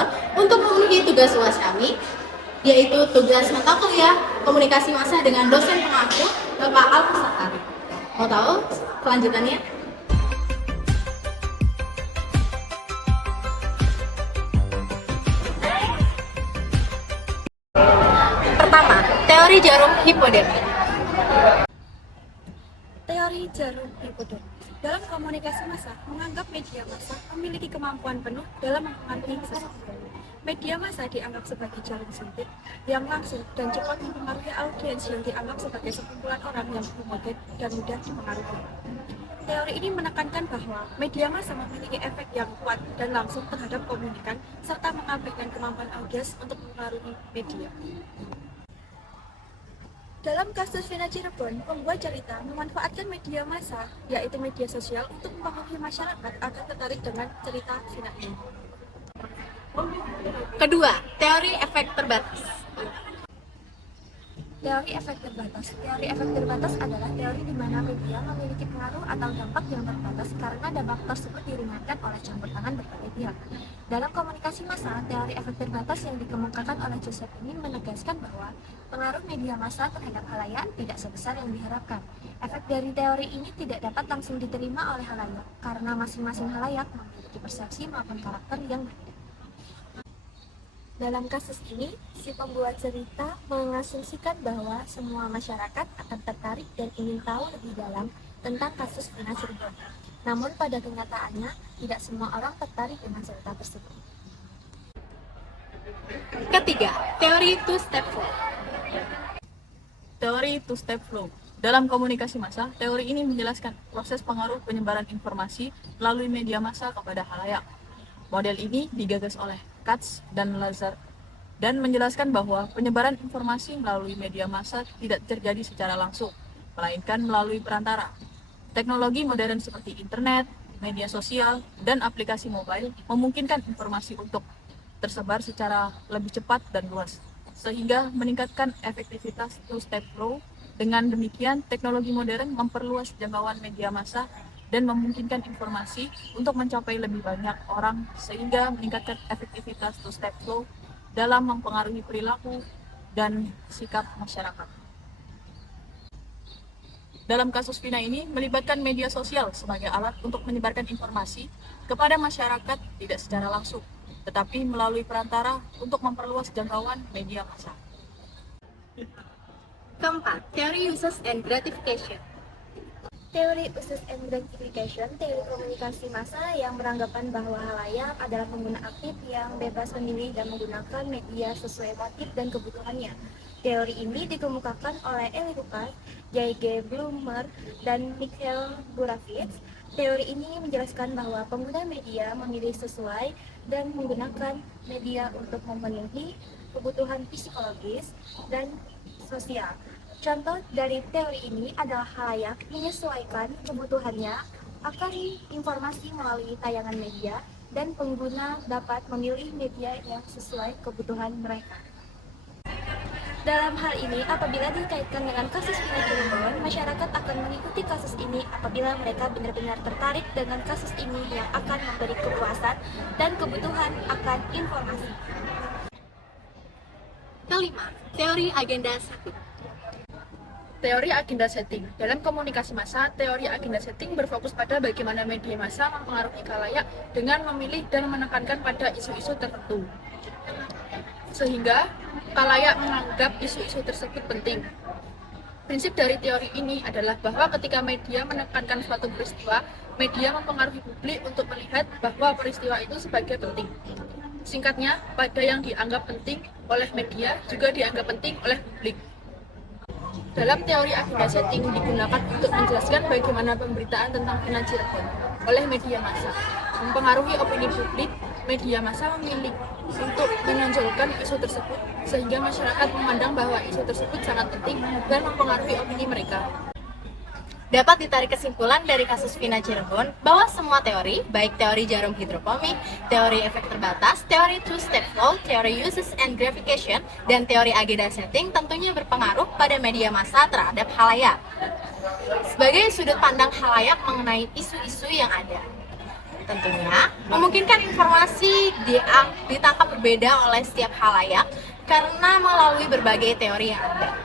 Cirebon untuk memenuhi tugas UAS kami, yaitu tugas mata kuliah komunikasi massa dengan dosen pengaku Bapak Al-Musatar. Mau tahu kelanjutannya? Pertama, teori jarum hipodermik. Teori jarum hipodermik. Dalam komunikasi massa, menganggap media massa memiliki kemampuan penuh dalam mempengaruhi seseorang. Media massa dianggap sebagai jarum suntik yang langsung dan cepat mempengaruhi audiens yang dianggap sebagai sekumpulan orang yang homogen dan mudah dipengaruhi. Teori ini menekankan bahwa media massa memiliki efek yang kuat dan langsung terhadap komunikan serta mengabaikan kemampuan audiens untuk mempengaruhi media. Dalam kasus Vina Cirebon, pembuat cerita memanfaatkan media massa, yaitu media sosial, untuk mempengaruhi masyarakat agar tertarik dengan cerita Vina ini. Kedua, teori efek terbatas. Teori efek terbatas. Teori efek terbatas adalah teori di mana media memiliki pengaruh atau dampak yang terbatas karena dampak tersebut diringankan oleh campur tangan berbagai pihak. Dalam komunikasi massa, teori efek terbatas yang dikemukakan oleh Joseph ini menegaskan bahwa pengaruh media massa terhadap halayak tidak sebesar yang diharapkan. Efek dari teori ini tidak dapat langsung diterima oleh halayak karena masing-masing halayak memiliki persepsi maupun karakter yang berbeda. Dalam kasus ini, si pembuat cerita mengasumsikan bahwa semua masyarakat akan tertarik dan ingin tahu lebih dalam tentang kasus Vina Cirebon. Namun pada kenyataannya, tidak semua orang tertarik dengan cerita tersebut. Ketiga, teori two-step flow. Teori two-step flow. Dalam komunikasi massa, teori ini menjelaskan proses pengaruh penyebaran informasi melalui media massa kepada halayak. Model ini digagas oleh Katz dan Lazar dan menjelaskan bahwa penyebaran informasi melalui media massa tidak terjadi secara langsung, melainkan melalui perantara. Teknologi modern seperti internet, media sosial, dan aplikasi mobile memungkinkan informasi untuk tersebar secara lebih cepat dan luas, sehingga meningkatkan efektivitas two-step flow. Dengan demikian, teknologi modern memperluas jangkauan media massa dan memungkinkan informasi untuk mencapai lebih banyak orang sehingga meningkatkan efektivitas two-step flow dalam mempengaruhi perilaku dan sikap masyarakat. Dalam kasus Vina ini melibatkan media sosial sebagai alat untuk menyebarkan informasi kepada masyarakat tidak secara langsung, tetapi melalui perantara untuk memperluas jangkauan media massa. Keempat, teori uses and gratification. Teori uses and gratification, teori komunikasi massa yang beranggapan bahwa halayak adalah pengguna aktif yang bebas memilih dan menggunakan media sesuai motif dan kebutuhannya. Teori ini dikemukakan oleh Eli Lucas, J.G. Blumer, dan Mikhail Buravits. Teori ini menjelaskan bahwa pengguna media memilih sesuai dan menggunakan media untuk memenuhi kebutuhan psikologis dan sosial. Contoh dari teori ini adalah halayak menyesuaikan kebutuhannya akan informasi melalui tayangan media dan pengguna dapat memilih media yang sesuai kebutuhan mereka. Dalam hal ini, apabila dikaitkan dengan kasus Vina Cirebon, masyarakat akan mengikuti kasus ini apabila mereka benar-benar tertarik dengan kasus ini yang akan memberi kepuasan dan kebutuhan akan informasi. Kelima, teori agenda setting. Teori agenda setting. Dalam komunikasi massa, teori agenda setting berfokus pada bagaimana media massa mempengaruhi khalayak dengan memilih dan menekankan pada isu-isu tertentu, sehingga khalayak menganggap isu-isu tersebut penting. Prinsip dari teori ini adalah bahwa ketika media menekankan suatu peristiwa, media mempengaruhi publik untuk melihat bahwa peristiwa itu sebagai penting. Singkatnya, pada yang dianggap penting oleh media juga dianggap penting oleh publik. Dalam teori agenda setting digunakan untuk menjelaskan bagaimana pemberitaan tentang Vina Cirebon oleh media massa mempengaruhi opini publik. Media massa memilih untuk menonjolkan isu tersebut sehingga masyarakat memandang bahwa isu tersebut sangat penting dan mempengaruhi opini mereka. Dapat ditarik kesimpulan dari kasus Vina Cirebon bahwa semua teori, baik teori jarum hidroponik, teori efek terbatas, teori two-step flow, teori uses and gratification, dan teori agenda setting tentunya berpengaruh pada media massa terhadap halayak. Sebagai sudut pandang halayak mengenai isu-isu yang ada. Tentunya, memungkinkan informasi ditangkap berbeda oleh setiap halayak karena melalui berbagai teori yang ada.